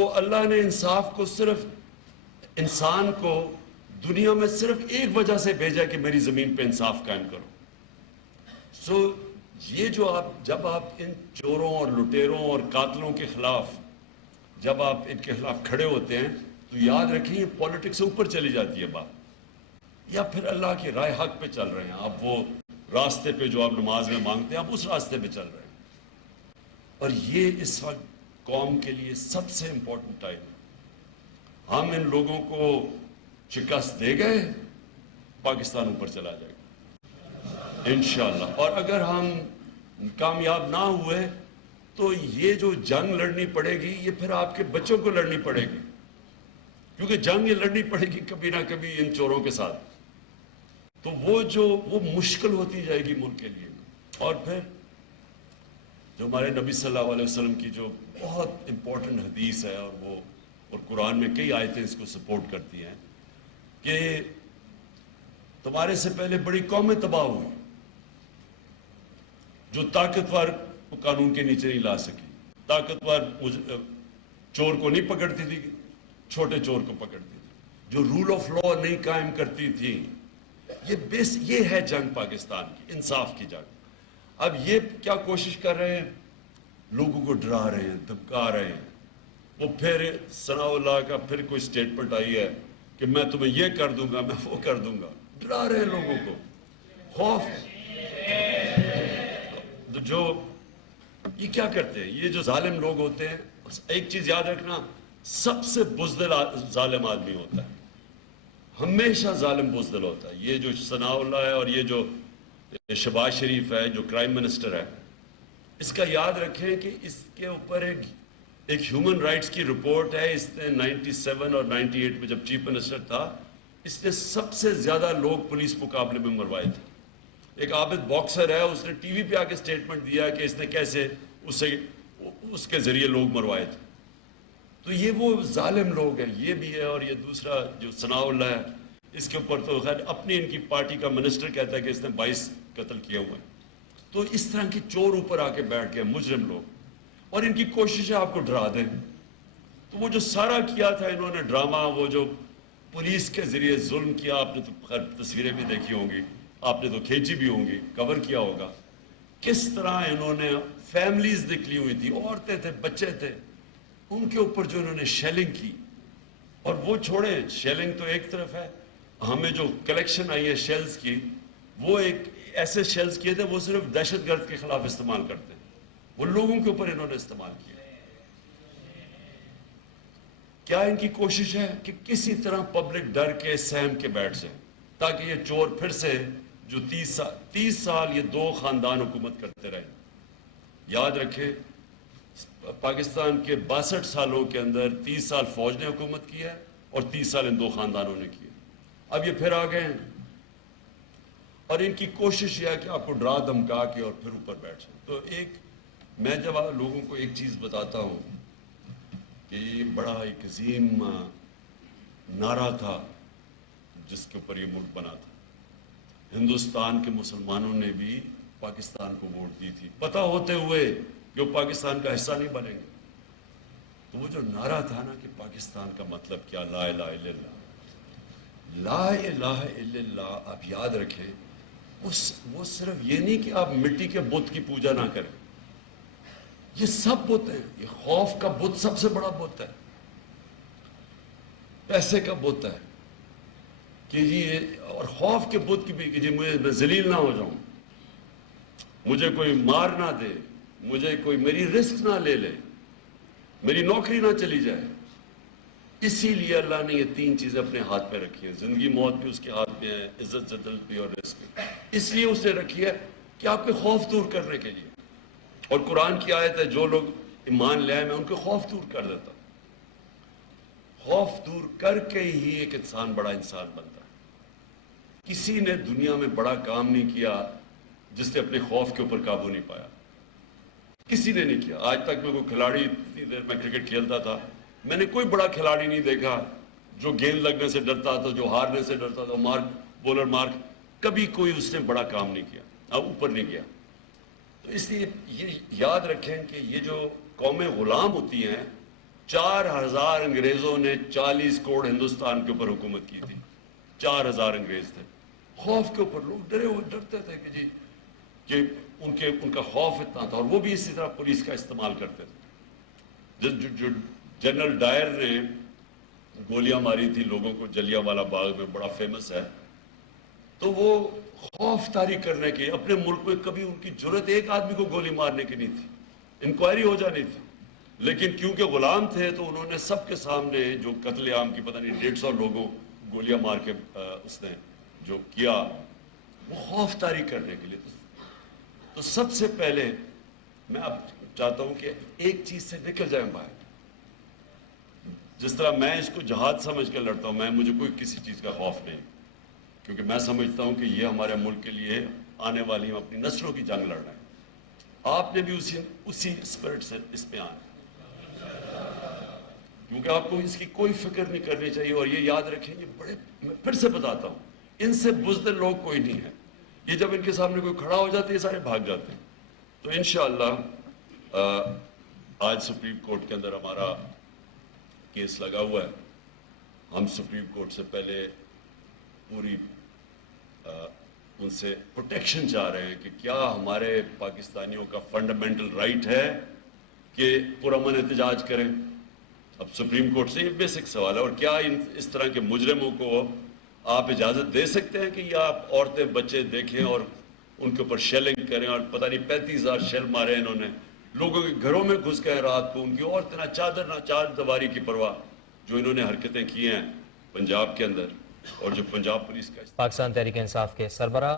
تو اللہ نے انصاف کو صرف انسان کو دنیا میں صرف ایک وجہ سے بھیجا کہ میری زمین پہ انصاف قائم کرو. سو یہ جو جب آپ ان چوروں اور لٹیروں اور قاتلوں کے خلاف جب آپ ان کے خلاف کھڑے ہوتے ہیں تو یاد رکھیں یہ پولیٹکس سے اوپر چلی جاتی ہے بات, یا پھر اللہ کی رائے حق پہ چل رہے ہیں آپ, وہ راستے پہ جو آپ نماز میں مانگتے ہیں آپ اس راستے پہ چل رہے ہیں. اور یہ اس وقت قوم کے لیے سب سے امپورٹنٹ ٹائم ہے. ہم ان لوگوں کو شکست دے گئے, پاکستان اوپر چلا جائے گا انشاءاللہ. اور اگر ہم کامیاب نہ ہوئے تو یہ جو جنگ لڑنی پڑے گی یہ پھر آپ کے بچوں کو لڑنی پڑے گی, کیونکہ جنگ یہ لڑنی پڑے گی کبھی نہ کبھی ان چوروں کے ساتھ. تو وہ مشکل ہوتی جائے گی ملک کے لیے. اور پھر جو ہمارے نبی صلی اللہ علیہ وسلم کی جو بہت امپورٹنٹ حدیث ہے, اور قرآن میں کئی آیتیں اس کو سپورٹ کرتی ہیں کہ تمہارے سے پہلے بڑی قومیں تباہ ہوئی جو طاقتور کو قانون کے نیچے نہیں لا سکی. طاقتور چور کو نہیں پکڑتی تھی, چھوٹے چور کو پکڑتی تھی, جو رول آف لا نہیں قائم کرتی تھی. یہ ہے جنگ پاکستان کی, انصاف کی جنگ. اب یہ کیا کوشش کر رہے ہیں, لوگوں کو ڈرا رہے ہیں, دھمکا رہے ہیں. وہ پھر ثناء اللہ کا پھر کوئی سٹیٹمنٹ آئی ہے کہ میں تمہیں یہ کر دوں گا, میں وہ کر دوں گا. ڈرا رہے ہیں لوگوں کو, خوف. جو یہ کیا کرتے ہیں, یہ جو ظالم لوگ ہوتے ہیں, ایک چیز یاد رکھنا, سب سے بزدل ظالم آدمی ہوتا ہے, ہمیشہ ظالم بزدل ہوتا ہے. یہ جو ثناء اللہ ہے اور یہ جو شہباز شریف ہے جو کرائم منسٹر ہے, اس کا یاد رکھیں کہ اس کے اوپر ایک ہیومن رائٹس کی رپورٹ ہے. اس نے 97 اور 98 میں جب چیف منسٹر تھا, اس نے سب سے زیادہ لوگ پولیس مقابلے میں مروائے تھے. ایک عابد باکسر ہے, اس نے ٹی وی پہ آ کے اسٹیٹمنٹ دیا کہ اس نے کیسے اس کے ذریعے لوگ مروائے تھے. تو یہ وہ ظالم لوگ ہیں, یہ بھی ہے. اور یہ دوسرا جو ثناء اللہ ہے, اس کے اوپر تو خیر اپنی ان کی پارٹی کا منسٹر کہتا ہے کہ اس نے 22 قتل کیے ہوئے ہیں. تو اس طرح کے چور اوپر آ کے بیٹھ گئے, مجرم لوگ, اور ان کی کوشش ہے آپ کو ڈرا دیں. تو وہ جو سارا کیا تھا انہوں نے ڈرامہ, وہ جو پولیس کے ذریعے ظلم کیا, آپ نے تو خیر تصویریں بھی دیکھی ہوں گی, آپ نے تو کھینچی بھی ہوں گی, کور کیا ہوگا, کس طرح انہوں نے فیملیز نکلی ہوئی تھی, عورتیں تھے, بچے تھے, ان کے اوپر جو انہوں نے شیلنگ کی. اور وہ چھوڑیں, شیلنگ تو ایک طرف ہے, ہمیں جو کلیکشن آئی ہے شیلز کی, وہ ایک ایسے شیلز کیے تھے وہ صرف دہشت گرد کے خلاف استعمال کرتے ہیں, وہ لوگوں کے اوپر انہوں نے استعمال کیا. کیا ان کی کوشش ہے کہ کسی طرح پبلک ڈر کے سہم کے بیٹھ جائے, تاکہ یہ چور پھر سے جو 30 سال یہ دو خاندان حکومت کرتے رہے. یاد رکھیں پاکستان کے 62 سالوں کے اندر 30 سال فوج نے حکومت کی ہے اور 30 سال ان دو خاندانوں نے کی ہے. اب یہ پھر آ گئے ہیں, اور ان کی کوشش یہ ہے کہ آپ کو ڈرا دھمکا کے اور پھر اوپر بیٹھ جائیں. تو میں جب لوگوں کو ایک چیز بتاتا ہوں کہ یہ بڑا ایک عظیم نعرہ تھا جس کے اوپر یہ ملک بنا تھا, ہندوستان کے مسلمانوں نے بھی پاکستان کو ووٹ دی تھی پتہ ہوتے ہوئے کہ وہ پاکستان کا حصہ نہیں بنیں گے. تو وہ جو نعرہ تھا نا کہ پاکستان کا مطلب کیا, لا الہ الا اللہ, لا الہ الا اللہ, آپ یاد رکھیں وہ صرف یہ نہیں کہ آپ مٹی کے بت کی پوجا نہ کریں, یہ سب بت ہیں. یہ خوف کا بت سب سے بڑا بت ہے, پیسے کا بت ہے کہ جی, اور خوف کے بت کی بھی کہ جی میں ذلیل نہ ہو جاؤں, مجھے کوئی مار نہ دے, مجھے کوئی میری رسک نہ لے لے, میری نوکری نہ چلی جائے. اسی لیے اللہ نے یہ 3 چیزیں اپنے ہاتھ پہ رکھی ہیں, زندگی موت بھی اس کے ہاتھ میں ہے, عزت ذلت بھی اور رزق بھی. اس لیے اس نے رکھی ہے کہ آپ کے خوف دور کرنے کے لیے. اور قرآن کی آیت ہے, جو لوگ ایمان لے آئے میں ان کے خوف دور کر دیتا ہوں. خوف دور کر کے ہی ایک انسان بڑا انسان بنتا ہے. کسی نے دنیا میں بڑا کام نہیں کیا جس نے اپنے خوف کے اوپر قابو نہیں پایا, کسی نے نہیں کیا. آج تک میں کوئی کھلاڑی, اتنی دیر میں کرکٹ کھیلتا تھا, میں نے کوئی بڑا کھلاڑی نہیں دیکھا جو گیند لگنے سے ڈرتا تھا, جو ہارنے سے ڈرتا تھا, بولر مارک, کبھی کوئی اس نے بڑا کام نہیں کیا, اب اوپر نہیں گیا. تو اس لیے یہ یاد رکھیں کہ یہ جو قومیں غلام ہوتی ہیں 4,000 انگریزوں نے 40 کروڑ ہندوستان کے اوپر حکومت کی تھی. 4,000 انگریز تھے. خوف کے اوپر لوگ ڈرتے تھے کہ جی کہ ان کا خوف اتنا تھا. اور وہ بھی اسی طرح پولیس کا استعمال کرتے تھے. جو جنرل ڈائر نے گولیاں ماری تھی لوگوں کو جلیاں والا باغ میں, بڑا فیمس ہے, تو وہ خوف طاری کرنے کے اپنے ملک میں کبھی ان کی جرت ایک آدمی کو گولی مارنے کی نہیں تھی. انکوائری ہو جانی تھی, لیکن کیونکہ غلام تھے تو انہوں نے سب کے سامنے جو قتل عام کی پتہ نہیں 150 لوگوں گولیاں مار کے اس نے جو کیا, وہ خوف طاری کرنے کے لیے. تو سب سے پہلے میں اب چاہتا ہوں کہ ایک چیز سے نکل جائیں باہر. جس طرح میں اس کو جہاد سمجھ کے لڑتا ہوں, مجھے کوئی کسی چیز کا خوف نہیں, کیونکہ میں سمجھتا ہوں کہ یہ ہمارے ملک کے لیے آنے والی ہم اپنی نسلوں کی جنگ لڑ رہے ہیں. آپ نے بھی اسی اسپرٹ سے اس پہ آنا, کیونکہ آپ کو اس کی کوئی فکر نہیں کرنی چاہیے. اور یہ یاد رکھیں, یہ بڑے, میں پھر سے بتاتا ہوں, ان سے بزدل لوگ کوئی نہیں ہے. یہ جب ان کے سامنے کوئی کھڑا ہو جاتے ہیں یہ سارے بھاگ جاتے ہیں. تو انشاءاللہ آج سپریم کورٹ کے اندر ہمارا کیس لگا ہوا ہے. ہم سپریم کورٹ سے پہلے پوری ان سے پروٹیکشن چاہ رہے ہیں کہ کیا ہمارے پاکستانیوں کا فنڈامنٹل رائٹ ہے کہ پرامن احتجاج کریں. اب سپریم کورٹ سے یہ بیسک سوال ہے. اور کیا اس طرح کے مجرموں کو آپ اجازت دے سکتے ہیں کہ یہ آپ عورتیں بچے دیکھیں اور ان کے اوپر شیلنگ کریں, اور پتہ نہیں 35,000 شیل مارے انہوں نے, لوگوں کے گھروں میں گھس گئے رات کو, ان کی عورتیں نہ چادر نہ چار دیواری کی پرواہ, جو انہوں نے حرکتیں کی ہیں پنجاب کے اندر, اور جو پنجاب پولیس کا پاکستان تحریک انصاف کے سربراہ